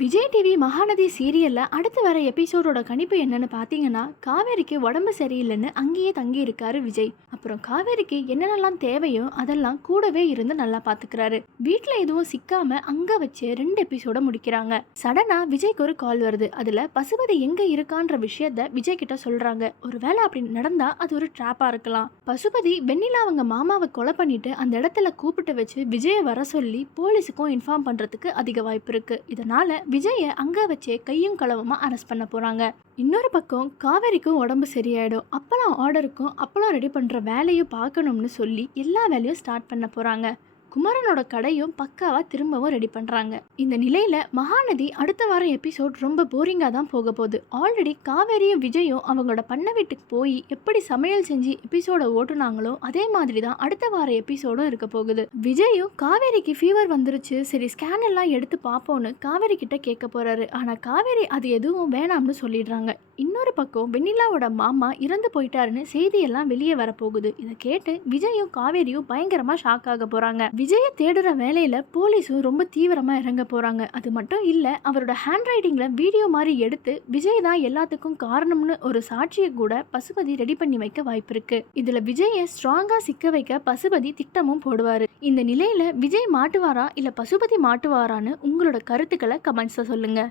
Vijay TV Mahanadi சீரியல்ல அடுத்து வர எபிசோடோட கணிப்பு என்னன்னு பார்த்தீங்கன்னா, காவேரிக்கு உடம்பு சரியில்லைன்னு அங்கேயே தங்கி இருக்காரு விஜய். அப்புறம் காவேரிக்கு என்னென்னலாம் தேவையோ அதெல்லாம் கூடவே இருந்து நல்லா பார்த்துக்கிறாரு. வீட்டில் எதுவும் சிக்காம அங்க வச்சு 2 எபிசோட முடிக்கிறாங்க. சடனா விஜய்க்கு ஒரு கால் வருது. அதுல பசுபதி எங்க இருக்கான்ற விஷயத்த விஜய் கிட்ட சொல்றாங்க. ஒருவேளை அப்படி நடந்தா அது ஒரு ட்ராப்பா இருக்கலாம். பசுபதி வெண்ணிலா அவங்க மாமாவை கொலை பண்ணிட்டு அந்த இடத்துல கூப்பிட்டு வச்சு விஜயை வர சொல்லி போலீஸுக்கும் இன்ஃபார்ம் பண்றதுக்கு அதிக வாய்ப்பு இருக்கு. இதனால விஜயை அங்க வச்சே கையும் களவுமா அரெஸ்ட் பண்ண போறாங்க. இன்னொரு பக்கம் காவேரிக்கும் உடம்பு சரியாயிடும். அப்பளம் ஆர்டருக்கும் அப்பளம் ரெடி பண்ற வேலையும் பார்க்கணும்னு சொல்லி எல்லா வேலையும் ஸ்டார்ட் பண்ண போறாங்க. குமரனோட கடையும் பக்காவா திரும்பவும் ரெடி பண்றாங்க. இந்த நிலையில மகாநதி அடுத்த வாரம் எபிசோட் ரொம்ப போரிங்கா தான் போக போகுது. ஆல்ரெடி காவேரியும் விஜயும் அவங்களோட பண்ண வீட்டுக்கு போய் எப்படி சமையல் செஞ்சு எபிசோட ஓட்டுனாங்களோ அதே மாதிரி தான் அடுத்த வார எபிசோடும் இருக்க போகுது. விஜயும் காவேரிக்கு ஃபீவர் வந்துருச்சு, சரி ஸ்கேன் எல்லாம் எடுத்து பார்ப்போம்னு காவேரி கிட்ட கேட்க போறாரு. ஆனா காவேரி அது எதுவும் வேணாம்னு சொல்லிடுறாங்க. இன்னொரு பக்கம் வெண்ணிலாவோட மாமா இறந்து போயிட்டாருன்னு செய்தியெல்லாம் வெளியே வரப்போகுது. இதை கேட்டு விஜயும் காவேரியும் பயங்கரமா ஷாக் ஆக போறாங்க. விஜய தேடுற வேலையில போலீஸும் ரொம்ப தீவிரமா இறங்க போறாங்க. அது மட்டும் இல்ல, அவரோட ஹேண்ட் ரைட்டிங்ல வீடியோ மாதிரி எடுத்து விஜய் தான் எல்லாத்துக்கும் காரணம்னு ஒரு சாட்சியை கூட பசுபதி ரெடி பண்ணி வைக்க வாய்ப்பு இருக்கு. இதுல விஜயை ஸ்ட்ராங்கா சிக்க வைக்க பசுபதி திட்டமும் போடுவாரு. இந்த நிலையில விஜய் மாட்டுவாரா இல்ல பசுபதி மாட்டுவாரான்னு உங்களோட கருத்துக்களை கமெண்ட்ஸ்ல சொல்லுங்க.